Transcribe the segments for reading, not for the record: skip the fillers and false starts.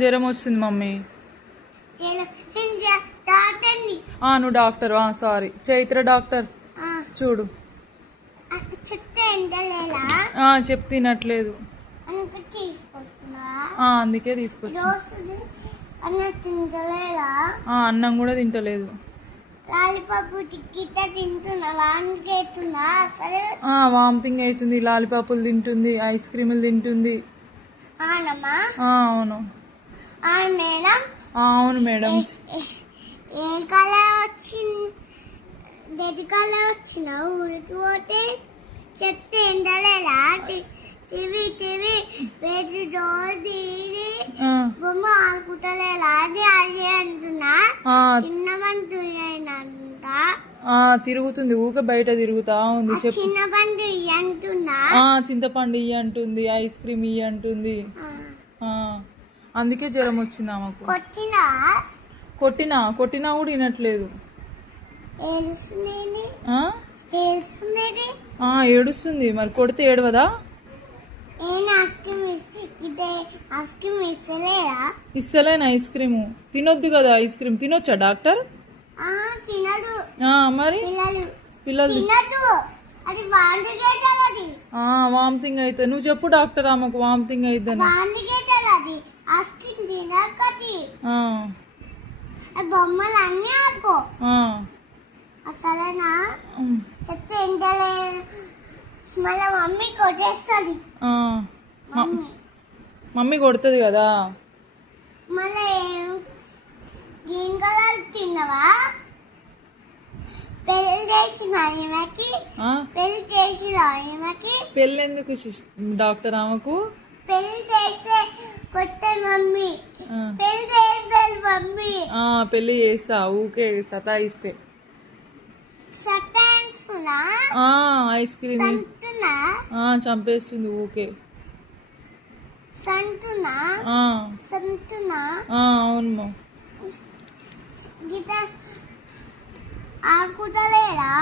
జ్వరం వస్తుంది మమ్మీ. నువ్వు డాక్టర్? Sorry, Chaitra doctor. చూడు చెప్తే తినట్లేదు, అందుకే తీసుకొచ్చా. అన్నం కూడా తింటలేదు. వామిటింగ్ అవుతుంది, లాలీపాపులు తింటుంది, ఐస్ క్రీములు తింటుంది. అవును అవును మేడం. ఊరికి పోతే చెప్తే ఎండలేలా బొమ్మ ఆడుకుంటలేలా అది అంటున్నా. చిన్నమంటుందంట తిరుగుతుంది, ఊక బయట తిరుగుతా ఉంది. చిన్నపండు అంటున్నా, చింతపండు ఇయ్యి అంటుంది, ఐస్ క్రీమ్ ఇయ్యి అంటుంది. అందుకే జ్వరం వచ్చింది ఆమెకు. కొట్టినా కూడా వినట్లేదు. ఏడుస్తుంది. మరి కొడితే ఏడవదా? ఇస్తలేను ఐస్ క్రీము. తినొద్దు కదా ఐస్ క్రీమ్. తినొచ్చా డాక్టర్? మరి పిల్లలు వామిటింగ్ అవుతుంది. నువ్వు చెప్పు డాక్టర్ ఆమెకు వామిటింగ్ అవుతుందని. బొమ్మలు అన్నీ ఆడుకో అసలేనా చెప్తే ఎండలే. మళ్ళీ మమ్మీ కొట్టేస్తుంది. మమ్మీ కొడుతుంది కదా. మళ్ళీ ఏం కలర్ తిన్నావా? పెళ్లి చేసిన పెళ్ళి ఎందుకు డాక్టర్ ఆమెకు? పెళ్లి చేస్తే కొత్త మమ్మీ పెళ్లి చేస్తారు మమ్మీ. పెళ్లి చేస్తా ఊకే సతాయిస్తే. ఐస్ క్రీమ్ చంపేస్తుంది ఊకే. అవును. ఆడుకుంటలేదా?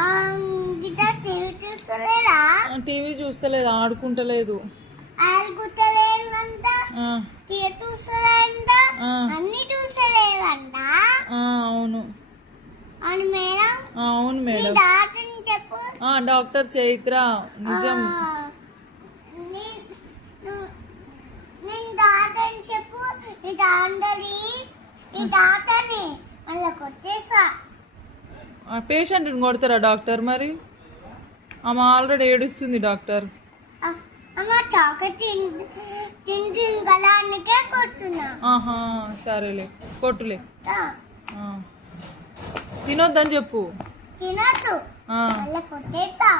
టీవీ చూస్తలేదు, ఆడుకుంటలేదు. అన్ని చూస్తలేదంట. అవును మేడం. అవును మేడం. చెప్పు డాక్టర్ చైత్ర. నిజం. చెప్పు కొట్టేసా. పేషెంట్ని కొడతారా డాక్టర్? మరి ఆమె ఆల్రెడీ ఏడుస్తుంది డాక్టర్. చాక్లెట్ తింటుంది కదా అందుకే కొడుతున్నా. సరేలే కొట్టులే. తినొద్దని చెప్పు. తినొద్దు కొట్టేస్తా.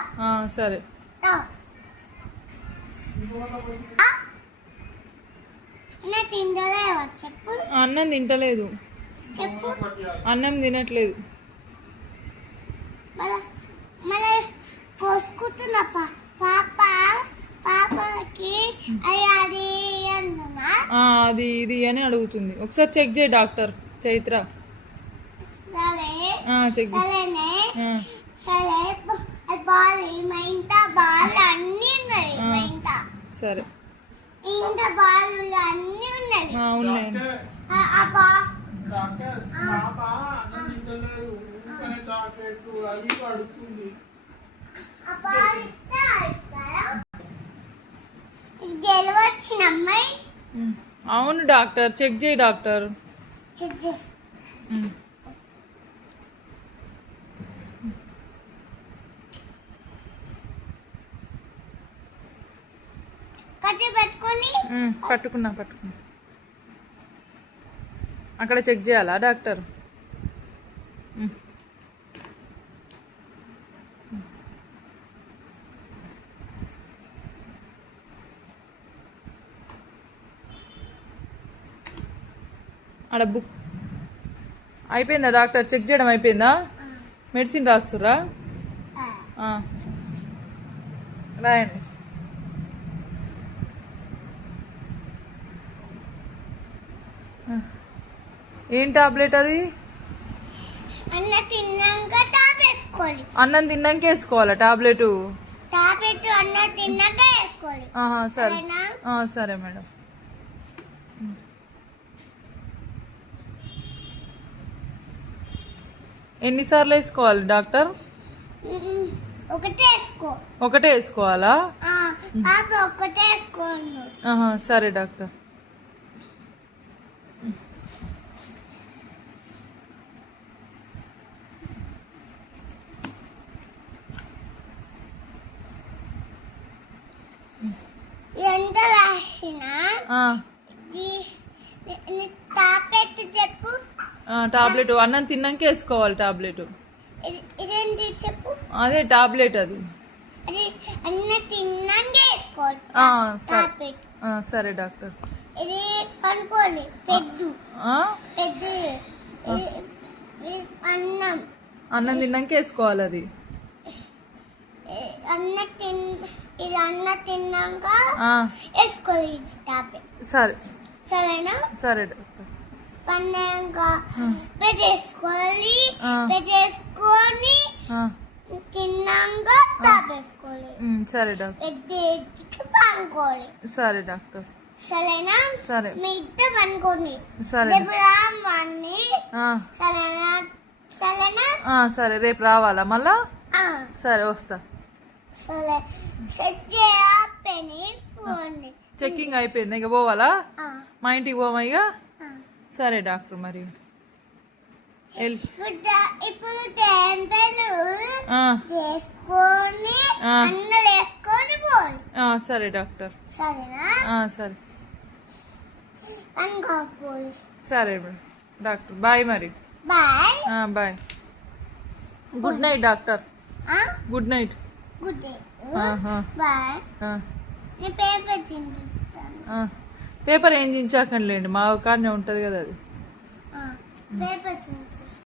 సరే. తింటలేవా చెప్పు. అన్నం తింటలేదు. చెప్పు అన్నం తినట్లేదు. మళ్ళీ పోసుకుంటున్నా పాపకి అది అంటున్నా. అది ఇది అని అడుగుతుంది. ఒకసారి చెక్ చేయి డాక్టర్ చైత్ర. సరేనే సరే. బాల్ బాల్ అన్ని ఉన్నాయి. సరే ఇంత బాల్ అన్ని ఉన్నాయి. ఉన్నాయి. గెలవచ్చిన అమ్మాయి. అవును డాక్టర్ చెక్ చేయి డాక్టర్. పట్టుకున్నా. అక్కడ చెక్ చేయాలా డాక్టర్? అక్కడ బుక్ అయిపోయిందా డాక్టర్? చెక్ చేయడం అయిపోయిందా? మెడిసిన్ రాస్తురా? రాయండి. ఏం టాబ్లెట్ అది? అన్నం తిన్నాక వేసుకోవాలా టాబ్లెట్? అన్నం తిన్నాక వేసుకోవాలి. సరే సరే మేడం. ఎన్నిసార్లు వేసుకోవాలి డాక్టర్? ఒకటే వేసుకో. ఒకటే వేసుకోవాలా? పాప ఒకటే వేసుకోను. సరే డాక్టర్. ఎంత రాసిన టాబ్లెట్ చెప్పు. టాబ్లెట్ అన్నం తిన్నాక వేసుకోవాలి టాబ్లెట్. ఇదేంటి చెప్పు. అదే టాబ్లెట్ అది. అది అన్నం తిన్నాక వేసుకోవాలి టాబ్లెట్. సరే డాక్టర్. ఇది పనుకోవాలి పెద్దు పెద్దు అన్నం అన్నం తిన్నాక వేసుకోవాలి అది. ఇది అన్నం తిన్నాక వేసుకోవాలి టాబ్లెట్. సరే సరేనా? సరే డాక్టర్. పన్నాక పెట్టేసుకోవాలి. పెట్టేసుకొని తిన్నాక టాబ్లెట్ వేసుకోవాలి. సరే డాక్టర్. పెద్దకి పనుకోవాలి. సరే డాక్టర్. సరేనా? సరే. మీ ఇద్దరు పనుకోండి. సరే. రేపు రామని. సరేనా? సరేనా? సరే రేపు రావాలా మళ్ళా? సరే వస్తా. సరే చెక్ చేయని పోండి. చెక్కింగ్ అయిపోయింది ఇక పోవాలా? మా ఇంటికి పోవా ఇక? సరే డాక్టర్. మరి ఇప్పుడు టెంపలు చేసుకొని అన్నం వేసుకొని పోండి. సరే డాక్టర్. సరేనా? సరే. అనుకోపోయి. సరే డాక్టర్. బాయ్ మరి. Bye. Bye. Good night doctor. Good night. Good night. Bye. నేను పేపర్ తింటాను. పేపర్ ఏం దించాకండి లేండి, మా కాడనే ఉంటుంది కదా అది. పేపర్ తింటాను.